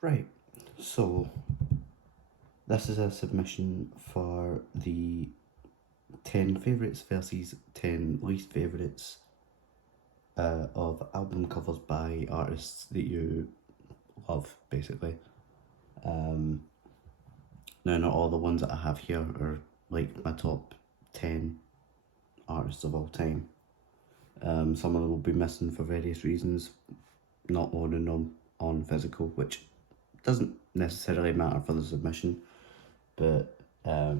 Right, so this is a submission for the 10 favourites versus 10 least favourites of album covers by artists that you love, basically. Um, Now, not all the ones that I have here are like my top 10 artists of all time. Some of them will be missing for various reasons, not owning them on physical, which doesn't necessarily matter for the submission, but I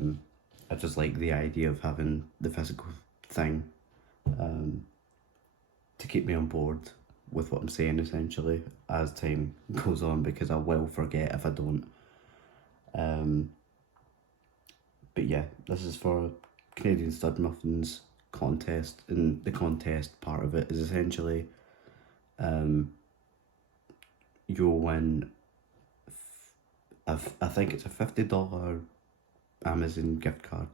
just like the idea of having the physical thing to keep me on board with what I'm saying essentially as time goes on, because I will forget if I don't. But yeah, this is for Canadian Studmuffins contest, and the contest part of it is essentially you'll win. I think it's a $50 Amazon gift card,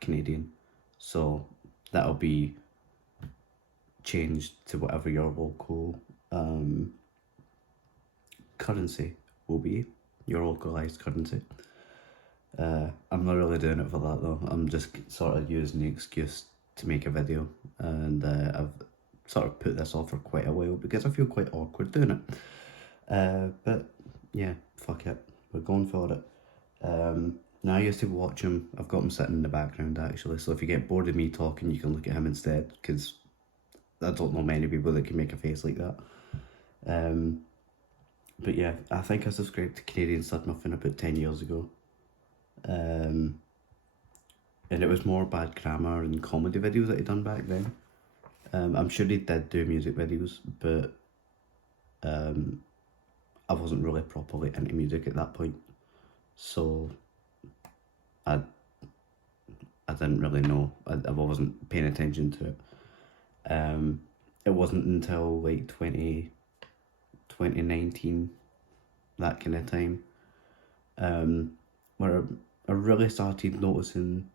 Canadian, so that'll be changed to whatever your local currency will be, your localized currency. I'm not really doing it for that though. I'm just sort of using the excuse to make a video, and I've sort of put this off for quite a while because I feel quite awkward doing it. But yeah, fuck it, we're going for it. Now I used to watch him. I've got him sitting in the background actually, so if you get bored of me talking, you can look at him instead, because I don't know many people that can make a face like that. But yeah, I think I subscribed to Canadian Studmuffin about 10 years ago. And it was more bad grammar and comedy videos that he'd done back then. I'm sure he did do music videos, but I wasn't really properly into music at that point, so I didn't really know. I wasn't paying attention to it. It wasn't until like 2019, that kind of time, where I really started noticing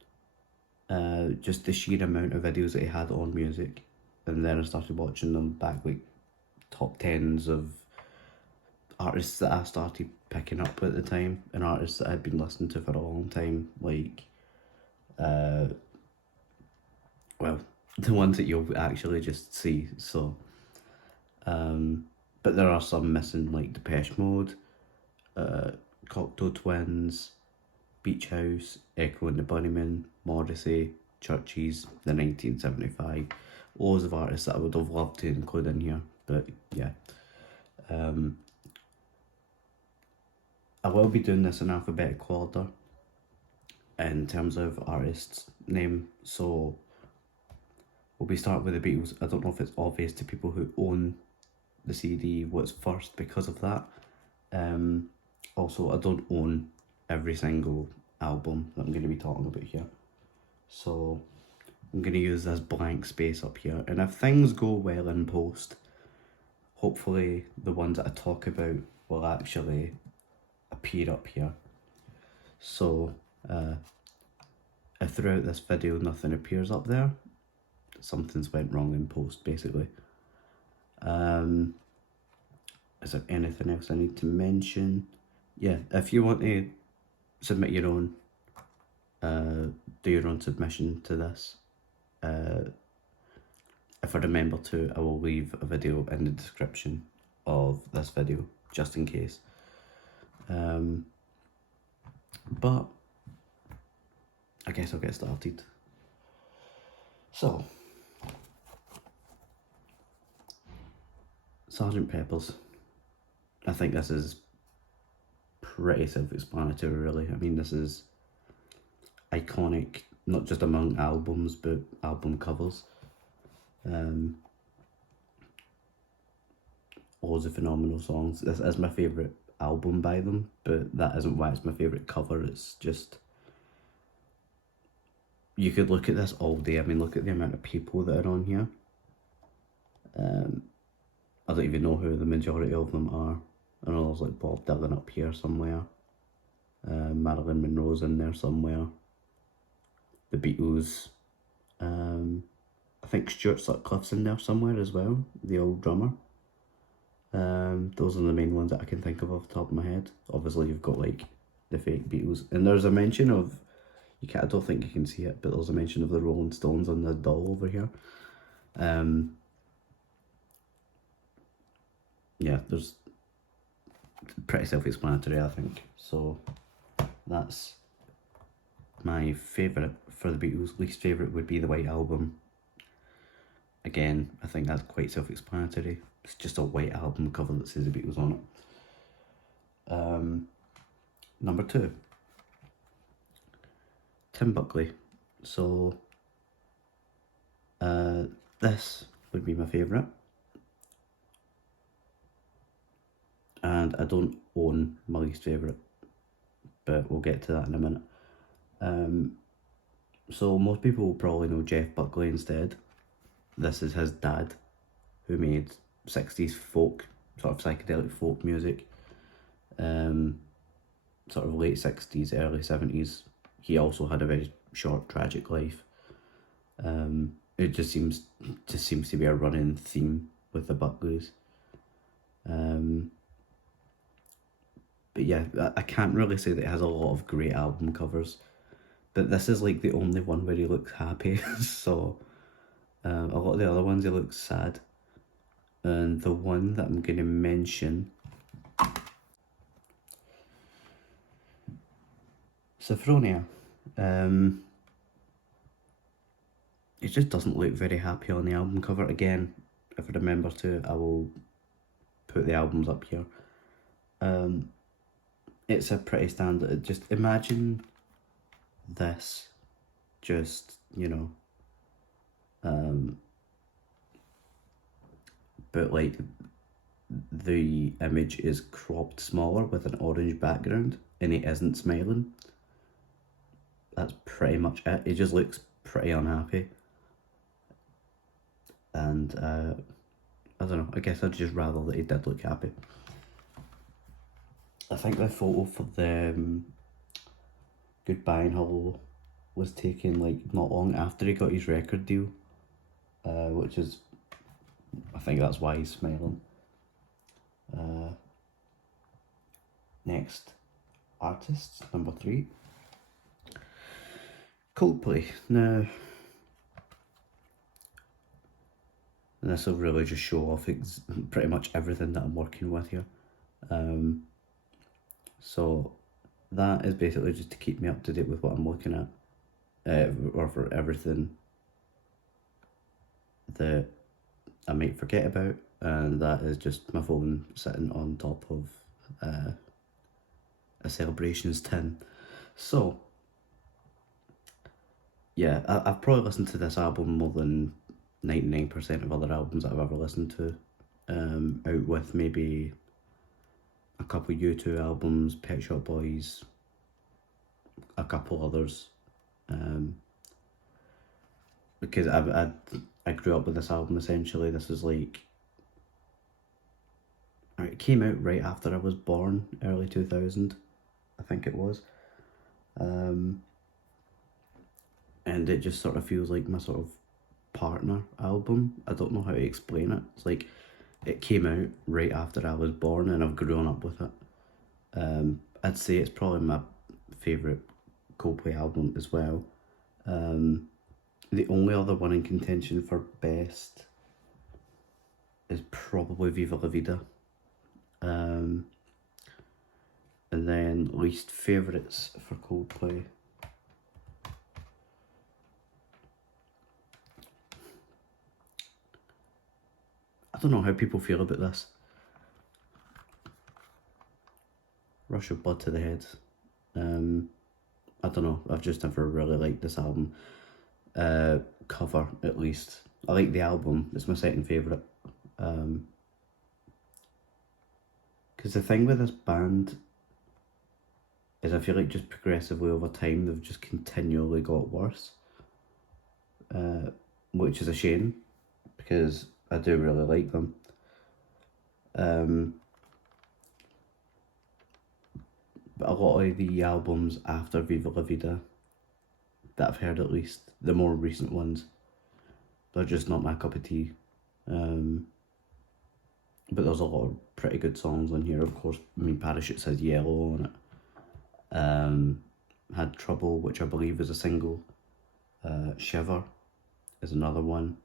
just the sheer amount of videos that he had on music, and then I started watching them back, like top tens of artists that I started picking up at the time, and artists that I'd been listening to for a long time, like well, the ones that you'll actually just see. So but there are some missing, like Depeche Mode, Cocteau Twins, Beach House, Echo and the Bunnymen, Morrissey, Churches, the 1975. Loads of artists that I would have loved to include in here, but yeah. I will be doing this in alphabetical order in terms of artists' name, so we'll be starting with the Beatles. I don't know if it's obvious to people who own the CD what's first because of that. Also, I don't own every single album that I'm going to be talking about here, so I'm going to use this blank space up here, and if things go well in post, hopefully the ones that I talk about will actually appear up here. So if throughout this video nothing appears up there, something's went wrong in post, basically. Is there anything else I need to mention? Yeah, if you want to submit your own, do your own submission to this, if I remember to, I will leave a video in the description of this video, just in case. But I guess I'll get started. So, Sgt Purples. I think this is pretty self-explanatory, really. I mean, this is iconic, not just among albums, but album covers. Loads of phenomenal songs. This is my favourite album by them, but that isn't why it's my favourite cover. It's just, you could look at this all day. I mean, look at the amount of people that are on here. I don't even know who the majority of them are. I know there's like Bob Dylan up here somewhere. Marilyn Monroe's in there somewhere. The Beatles. I think Stuart Sutcliffe's in there somewhere as well, the old drummer. Those are the main ones that I can think of off the top of my head. Obviously, you've got like the fake Beatles, and there's a mention of I don't think you can see it, but there's a mention of the Rolling Stones on the doll over here. Yeah, there's pretty self-explanatory, I think. So that's my favourite for the Beatles. Least favourite would be the White Album. Again, I think that's quite self-explanatory. It's just a white album cover that says the Beatles on it. Number 2, Tim Buckley. So this would be my favourite. And I don't own my least favourite, but we'll get to that in a minute. So most people will probably know Jeff Buckley instead. This is his dad, who made 60s folk, sort of psychedelic folk music. Sort of late 60s, early 70s. He also had a very short, tragic life. It just seems to be a running theme with the Buckleys. But yeah, I can't really say that it has a lot of great album covers, but this is like the only one where he looks happy. So a lot of the other ones he looks sad, and the one that I'm going to mention, Sophronia. It just doesn't look very happy on the album cover. Again, if I remember to, I will put the albums up here. It's a pretty standard. Just imagine this, just, you know, but like the image is cropped smaller with an orange background and he isn't smiling. That's pretty much it. He just looks pretty unhappy. And I don't know, I guess I'd just rather that he did look happy. I think the photo for the Goodbye and Hello was taken like not long after he got his record deal, which is, I think that's why he's smiling. Next artist, number 3, Coldplay. Now, and this will really just show off pretty much everything that I'm working with here. So that is basically just to keep me up to date with what I'm looking at, or for everything that I might forget about, and that is just my phone sitting on top of a Celebrations tin. So yeah, I've probably listened to this album more than 99% of other albums that I've ever listened to, out with maybe a couple U2 albums, Pet Shop Boys, a couple others, because I grew up with this album essentially. This was like, it came out right after I was born, early 2000, I think it was, and it just sort of feels like my sort of partner album. I don't know how to explain it. It's like, it came out right after I was born and I've grown up with it. I'd say it's probably my favourite Coldplay album as well. The only other one in contention for best is probably Viva La Vida. And then least favourites for Coldplay. I don't know how people feel about this. Rush of Blood to the Head. I don't know, I've just never really liked this album. Cover, at least. I like the album, it's my second favourite. Because the thing with this band is I feel like just progressively over time they've just continually got worse. Which is a shame, because I do really like them. But a lot of the albums after Viva La Vida that I've heard, at least the more recent ones, they're just not my cup of tea. but there's a lot of pretty good songs on here. Of course, I mean, Parachute says Yellow on it. Had Trouble, which I believe is a single. Shiver is another one.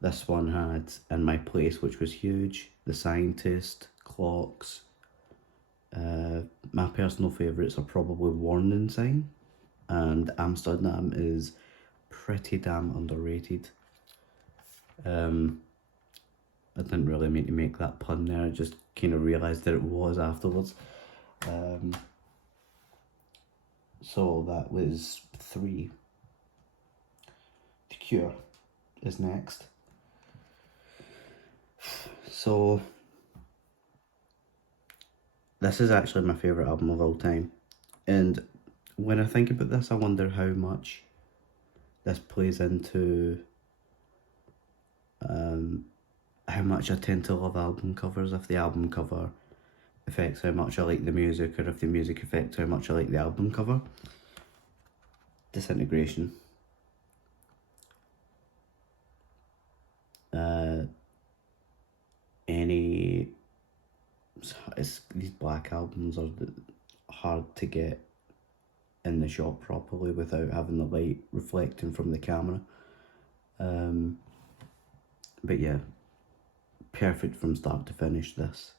This one had In My Place, which was huge. The Scientist, Clocks. My personal favourites are probably Warning Sign, and Amsterdam is pretty damn underrated. I didn't really mean to make that pun there, I just kind of realised that it was afterwards. So that was 3. The Cure is next. So this is actually my favourite album of all time, and when I think about this, I wonder how much this plays into how much I tend to love album covers, if the album cover affects how much I like the music, or if the music affects how much I like the album cover. Disintegration. These black albums are hard to get in the shop properly without having the light reflecting from the camera. But yeah, perfect from start to finish, this.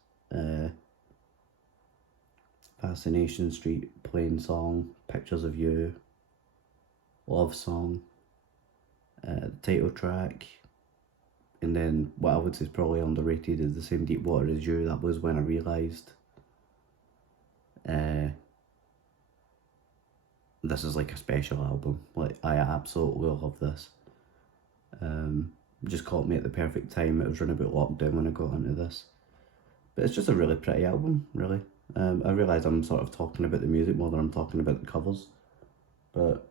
Fascination Street, Plain Song, Pictures of You, Love Song, title track, and then what I would say is probably underrated is The Same Deep Water As You. That was when I realised this is like a special album. Like, I absolutely love this. Just caught me at the perfect time. It was running about lockdown when I got into this. But it's just a really pretty album, really. I realise I'm sort of talking about the music more than I'm talking about the covers. But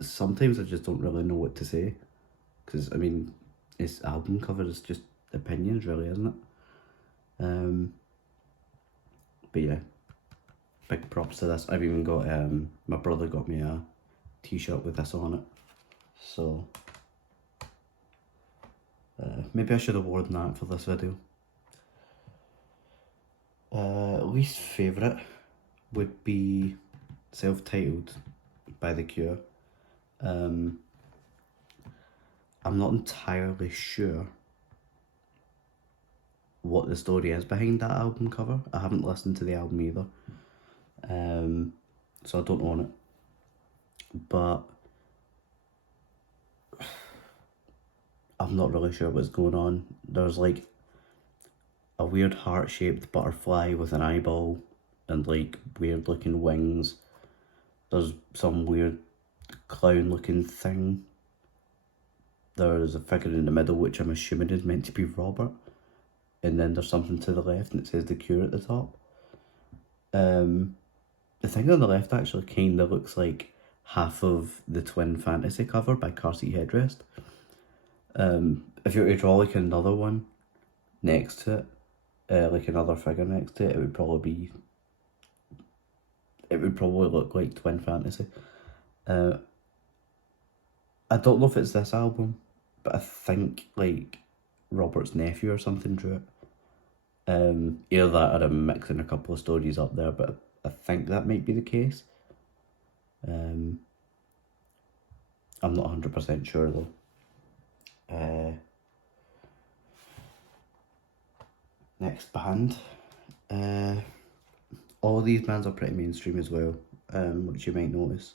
sometimes I just don't really know what to say. Because, I mean, this album cover is just opinions, really, isn't it? But yeah, big props to this. I've even got, my brother got me a t-shirt with this on it. So, maybe I should have worn that for this video. Least favourite would be Self-Titled by The Cure. I'm not entirely sure what the story is behind that album cover. I haven't listened to the album either, so I don't own it. But I'm not really sure what's going on. There's like a weird heart-shaped butterfly with an eyeball and like weird looking wings. There's some weird clown looking thing. There's a figure in the middle which I'm assuming is meant to be Robert, and then there's something to the left and it says The Cure at the top. The thing on the left actually kind of looks like half of the Twin Fantasy cover by Car Seat Headrest. If you were to draw like another one next to it, like another figure next to it, it would probably look like Twin Fantasy. I don't know if it's this album, but I think like Robert's nephew or something drew it. Either that or I'm mixing a couple of stories up there, but I think that might be the case. I'm not 100% sure though. Next band. All of these bands are pretty mainstream as well, which you might notice.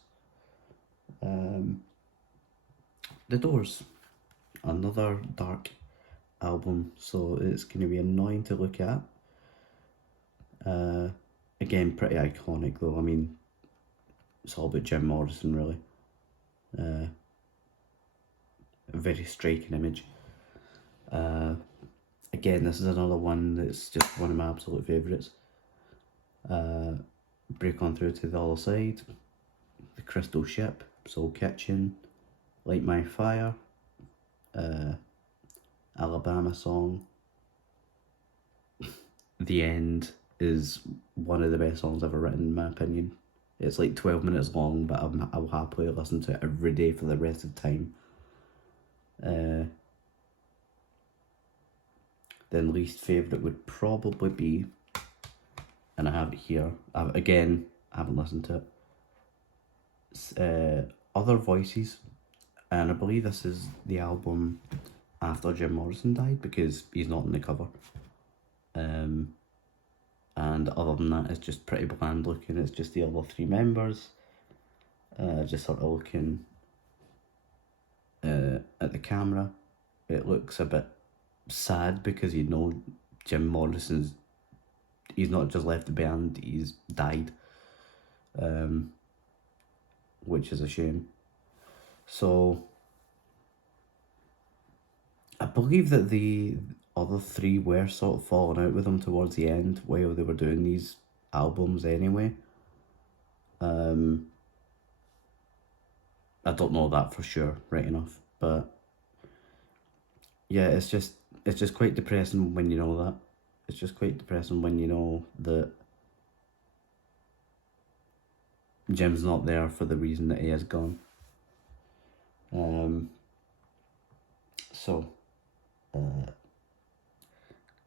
The Doors, another dark album, so it's going to be annoying to look at. Again, pretty iconic though. I mean, it's all about Jim Morrison, really. A very striking image. Again, this is another one that's just one of my absolute favourites. Break On Through to the Other Side, The Crystal Ship, Soul Kitchen, Light My Fire, Alabama Song. The End is one of the best songs ever written, in my opinion. It's like 12 minutes long, but I'll happily listen to it every day for the rest of time. Then least favourite would probably be, and I have it here, again, I haven't listened to it, Other Voices, and I believe this is the album after Jim Morrison died, because he's not on the cover. And other than that, it's just pretty bland looking. It's just the other three members, just sort of looking at the camera. It looks a bit sad because you know Jim Morrison's, he's not just left the band, he's died, which is a shame. So I believe that the other three were sort of falling out with him towards the end while they were doing these albums anyway. I don't know that for sure, right enough, but yeah, it's just quite depressing when you know that. It's just quite depressing when you know that Jim's not there for the reason that he is gone.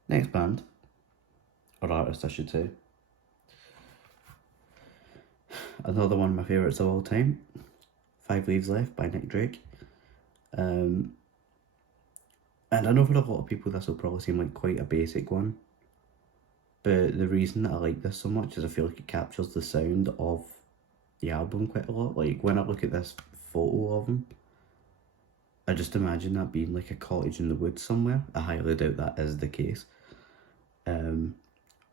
Next band, or artist I should say, another one of my favourites of all time, 5 Leaves Left by Nick Drake. And I know for a lot of people this will probably seem like quite a basic one, but the reason that I like this so much is I feel like it captures the sound of the album quite a lot. Like when I look at this photo of him, I just imagine that being like a cottage in the woods somewhere. I highly doubt that is the case.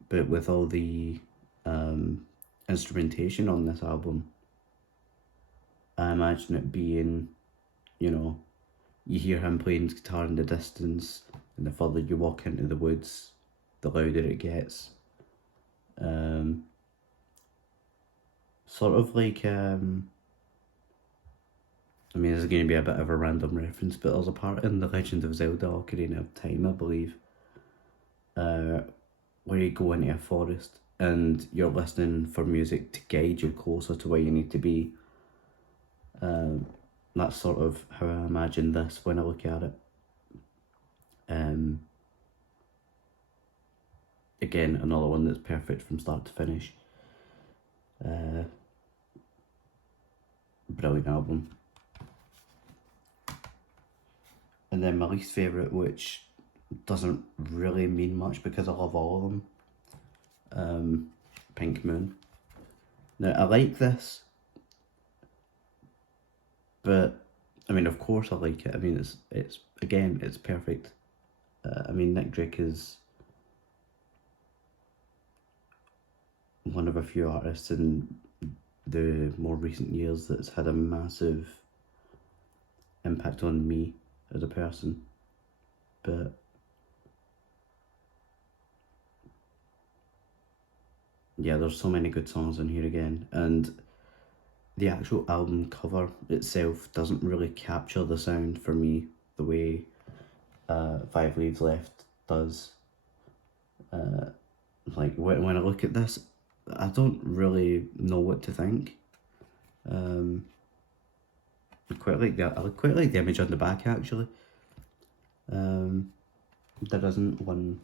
But with all the instrumentation on this album, I imagine it being, you know, you hear him playing his guitar in the distance, and the further you walk into the woods, the louder it gets. Sort of like, I mean, this is going to be a bit of a random reference, but there's a part in The Legend of Zelda Ocarina of Time, I believe, where you go into a forest and you're listening for music to guide you closer to where you need to be. That's sort of how I imagine this when I look at it. Again, another one that's perfect from start to finish. Brilliant album. And then my least favourite, which doesn't really mean much because I love all of them, Pink Moon. Now, I like this, but I mean, of course I like it. I mean, it's again, it's perfect. I mean, Nick Drake is one of a few artists in the more recent years that's had a massive impact on me as a person. But yeah, there's so many good songs in here again, and the actual album cover itself doesn't really capture the sound for me the way 5 Leaves Left does. Like when I look at this, I don't really know what to think. I quite like the image on the back actually. There isn't one.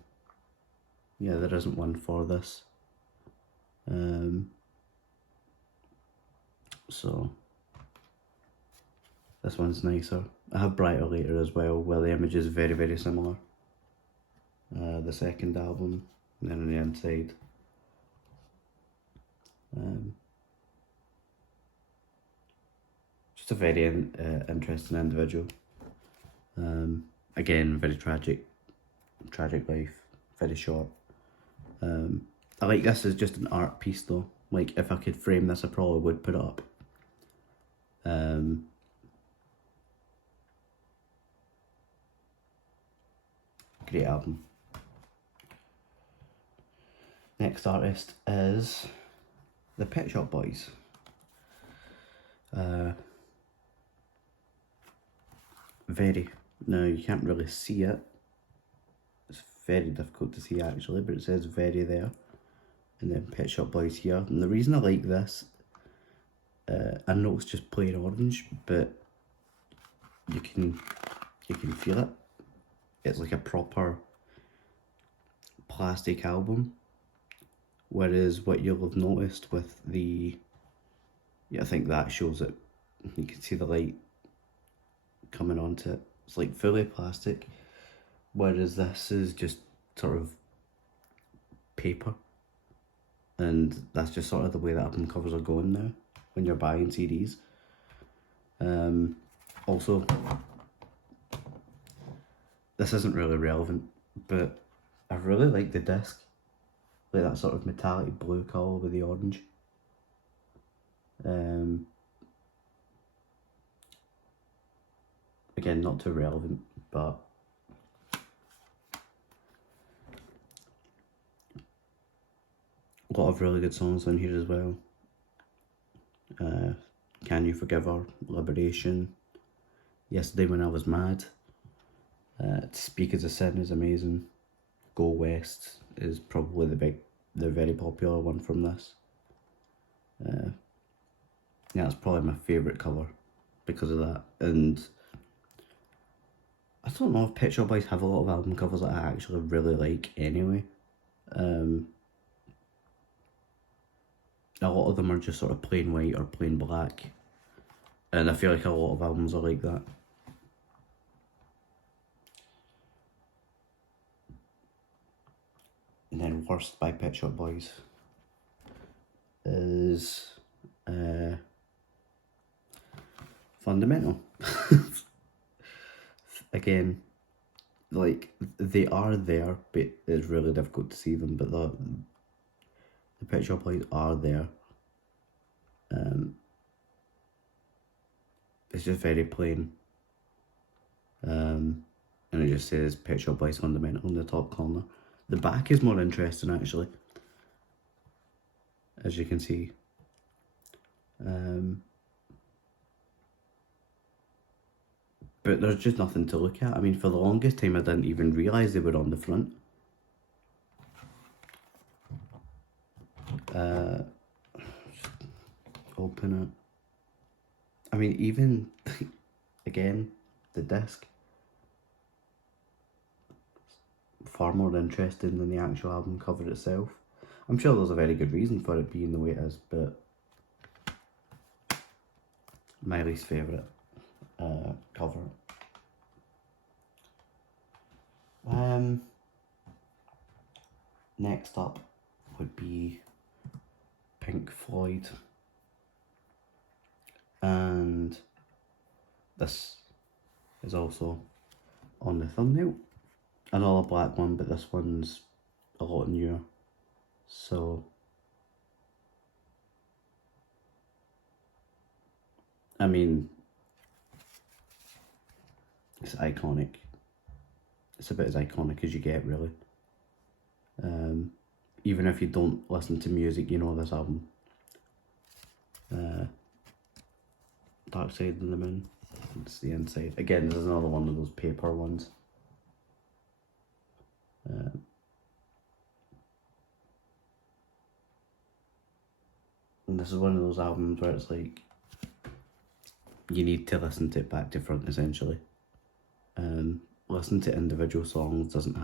Yeah, there isn't one for this. So this one's nicer. I have Brighter Later as well, where the image is very, very similar. The second album, and then on the inside. Just a very interesting individual. Again, very tragic life, very short. I like this as just an art piece though. Like if I could frame this, I probably would put it up. Great album. Next artist is the Pet Shop Boys. Very. Now you can't really see it. It's very difficult to see actually, but it says Very there. And then Pet Shop Boys here. And the reason I like this, I know it's just plain orange, but you can feel it. It's like a proper plastic album, whereas what you'll have noticed with the, yeah, I think that shows it, you can see the light coming onto it, it's like fully plastic, whereas this is just sort of paper, and that's just sort of the way that album covers are going now when you're buying CDs. Also, this isn't really relevant, but I really like the disc, like that sort of metallic blue colour with the orange. Again, not too relevant, but a lot of really good songs on here as well. Can You Forgive Her, Liberation, Yesterday When I Was Mad, To Speak As a Sin is amazing, Go West is probably the very popular one from this. Yeah, it's probably my favourite cover because of that. And I don't know if Pet Shop Boys have a lot of album covers that I actually really like anyway. A lot of them are just sort of plain white or plain black, and I feel like a lot of albums are like that. And then Worst by Pet Shop Boys is Fundamental. Again, like, they are there, but it's really difficult to see them, but the Pet Shop Boys are there. It's just very plain. And it just says Pet Shop Boys Fundamental in the top corner. The back is more interesting, actually, as you can see. But there's just nothing to look at. I mean, for the longest time I didn't even realise they were on the front. Open it. I mean, even, again, the disc, far more interesting than the actual album cover itself. I'm sure there's a very good reason for it being the way it is, but my least favourite cover. Next up would be Pink Floyd, and this is also on the thumbnail. Another black one, but this one's a lot newer, so I mean, it's iconic. It's about as iconic as you get, really. Even if you don't listen to music, you know this album. Dark Side of the Moon. It's the inside. Again, there's another one of those paper ones. And this is one of those albums where it's like, you need to listen to it back to front, essentially. Listen to individual songs doesn't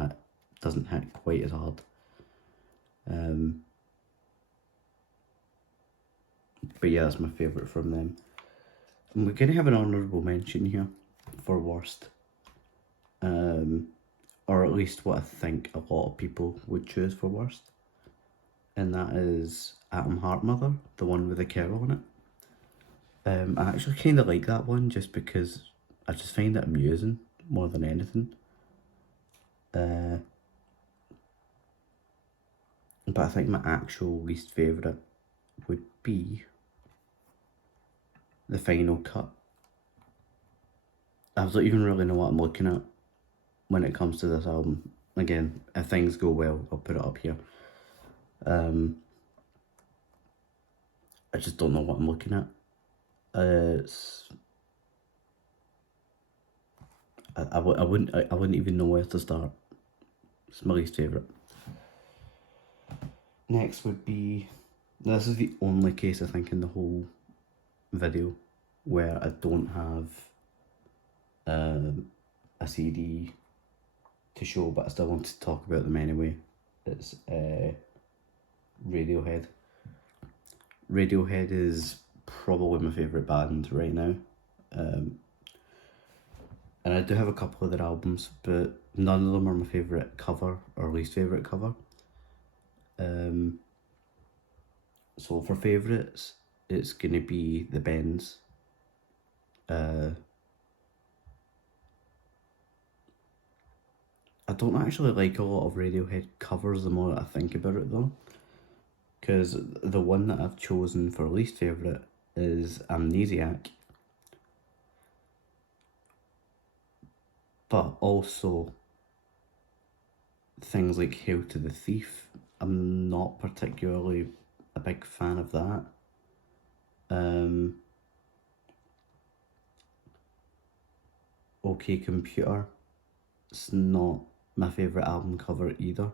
hit quite as hard. But yeah, that's my favourite from them. And we're going to have an honourable mention here for worst. Or at least what I think a lot of people would choose for worst. And that is Atom Heart Mother, the one with the cow on it. I actually kind of like that one just because I just find it amusing more than anything. But I think my actual least favourite would be the Final Cut. I don't even really know what I'm looking at when it comes to this album. Again, if things go well, I'll put it up here. I just don't know what I'm looking at. I wouldn't even know where to start. It's my least favourite. Next would be, this is the only case I think in the whole video where I don't have a CD to show, but I still want to talk about them anyway, It's Radiohead. Radiohead is probably my favourite band right now. And I do have a couple of their albums, but none of them are my favourite cover or least favourite cover. So for favourites, it's going to be The Bends. I don't actually like a lot of Radiohead covers the more I think about it though. Because the one that I've chosen for least favourite is Amnesiac. But also things like Hail to the Thief, I'm not particularly a big fan of that. OK Computer, it's not my favourite album cover either.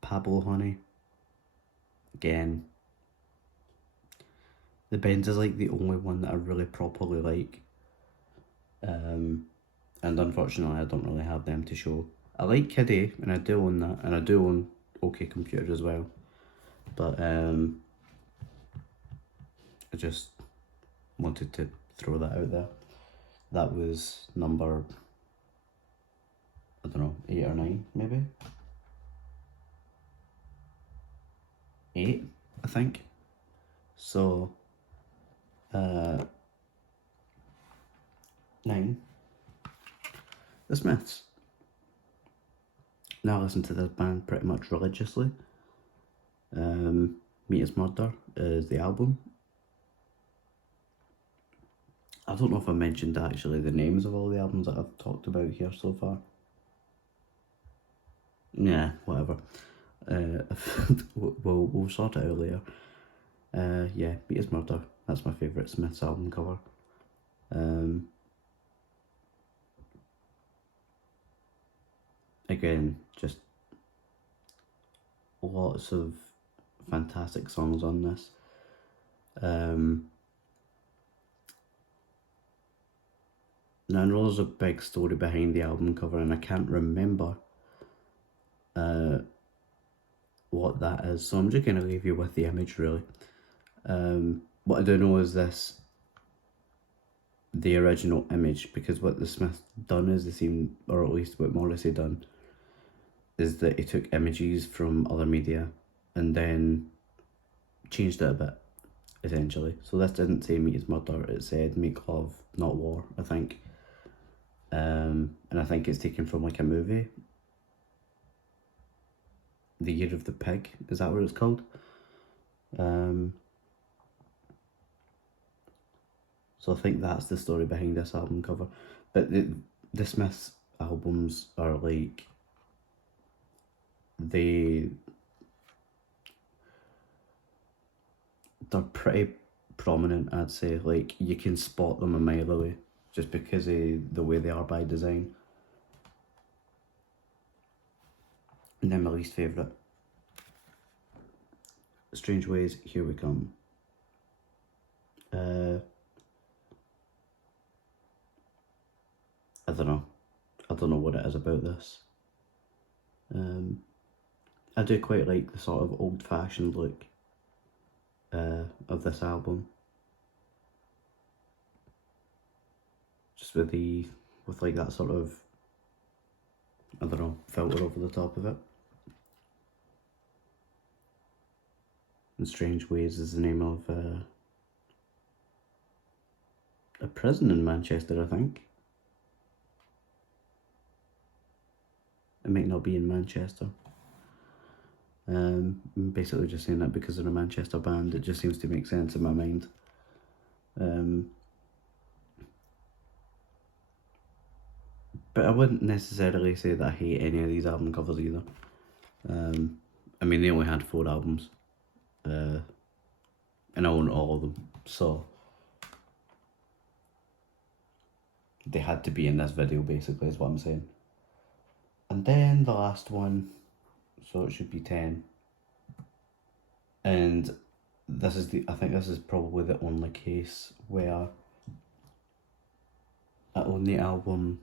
Pablo Honey, again. The Bends is like the only one that I really properly like. And unfortunately I don't really have them to show. I like Kid A, and I do own that, and I do own OK Computer as well. But I just wanted to throw that out there. That was number, I don't know, 8 or 9 maybe? 8, I think. So 9. The Smiths. Now I listen to this band pretty much religiously. Meat is Murder is the album. I don't know if I mentioned actually the names of all the albums that I've talked about here so far. Yeah, whatever. We'll sort it out later. Yeah, Meat is Murder. That's my favourite Smiths album cover. Again, just lots of fantastic songs on this. Now I know there's a big story behind the album cover, and I can't remember what that is, so I'm just going to leave you with the image really. What I do know is this, the original image, because what the Smiths done is they seem, or at least what Morrissey done, is that he took images from other media and then changed it a bit, essentially. So this didn't say Meat is Murder, it said Make Love, Not War, I think. And I think it's taken from like a movie. The Year of the Pig, is that what it's called? So I think that's the story behind this album cover. But the Smiths albums are like, they're pretty prominent, I'd say. Like, you can spot them a mile away just because of the way they are by design. And then my least favourite, Strange Ways, Here We Come. I don't know what it is about this. I do quite like the sort of old-fashioned look of this album. Just with like that sort of, I don't know, filter over the top of it. And Strange Ways is the name of a prison in Manchester, I think. It might not be in Manchester. I'm basically just saying that because they're a Manchester band, it just seems to make sense in my mind. But I wouldn't necessarily say that I hate any of these album covers either. I mean, they only had 4 albums. And I own all of them, so they had to be in this video, basically, is what I'm saying. And then the last one, so it should be 10. And this is I think this is probably the only case where I own the album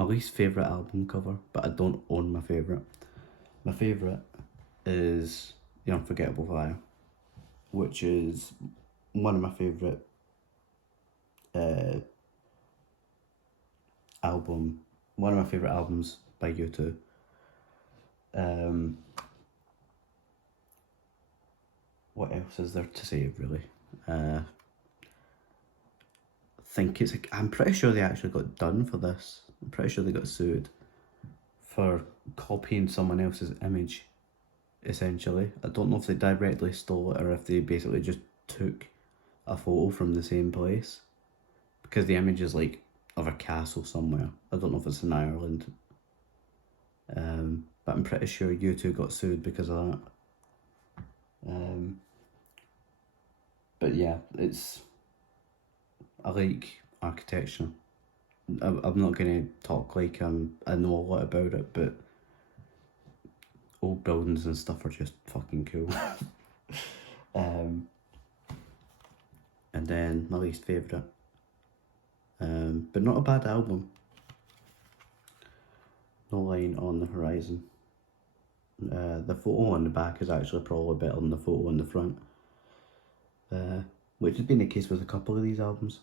my least favourite album cover, but I don't own my favourite. My favourite is The Unforgettable Fire, which is one of my favourite one of my favourite albums by U2. What else is there to say, really? I think it's I'm pretty sure they actually got done for this. I'm pretty sure they got sued for copying someone else's image, essentially. I don't know if they directly stole it or if they basically just took a photo from the same place, because the image is like of a castle somewhere. I don't know if it's in Ireland, but I'm pretty sure U2 got sued because of that. But yeah, I like architecture. I'm not going to talk like I know a lot about it, but old buildings and stuff are just fucking cool. And then my least favourite, but not a bad album, No Line on the Horizon. The photo on the back is actually probably better than the photo on the front, which has been the case with a couple of these albums.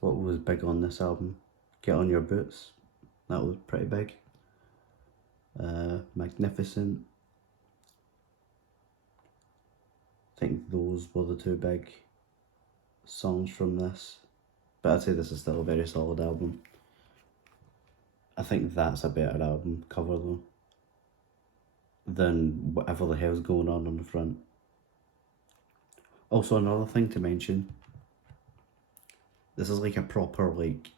What was big on this album? Get On Your Boots, that was pretty big. Magnificent, I think those were the two big songs from this, but I'd say this is still a very solid album. I think that's a better album cover though than whatever the hell's going on the front. Also, another thing to mention, this is like a proper, like,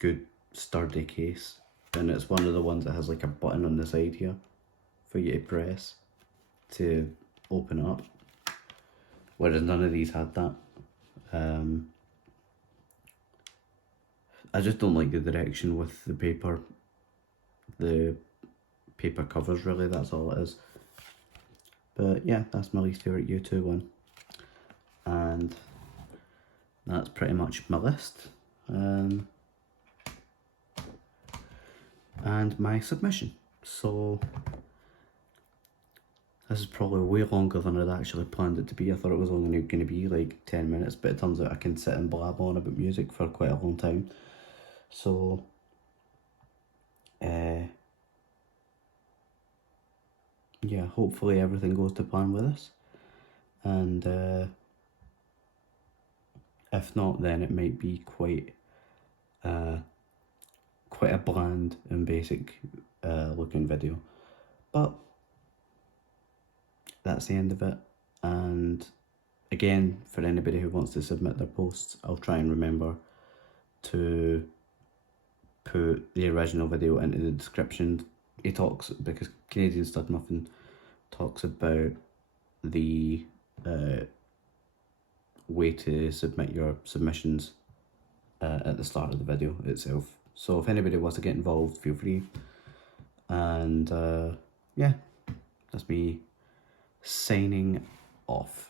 good sturdy case, and it's one of the ones that has like a button on the side here for you to press to open it up, whereas none of these had that. I just don't like the direction with the paper covers, really, that's all it is. But yeah, that's my least favourite U2 one, and that's pretty much my list, and my submission. So this is probably way longer than I'd actually planned it to be. I thought it was only going to be like 10 minutes, but it turns out I can sit and blab on about music for quite a long time. So yeah, hopefully everything goes to plan with this, and if not, then it might be quite a bland and basic looking video, but that's the end of it. And again, for anybody who wants to submit their posts, I'll try and remember to put the original video into the description. He talks, because Canadian Studmuffin talks about the way to submit your submissions at the start of the video itself. So if anybody wants to get involved, feel free. And yeah, that's me signing off.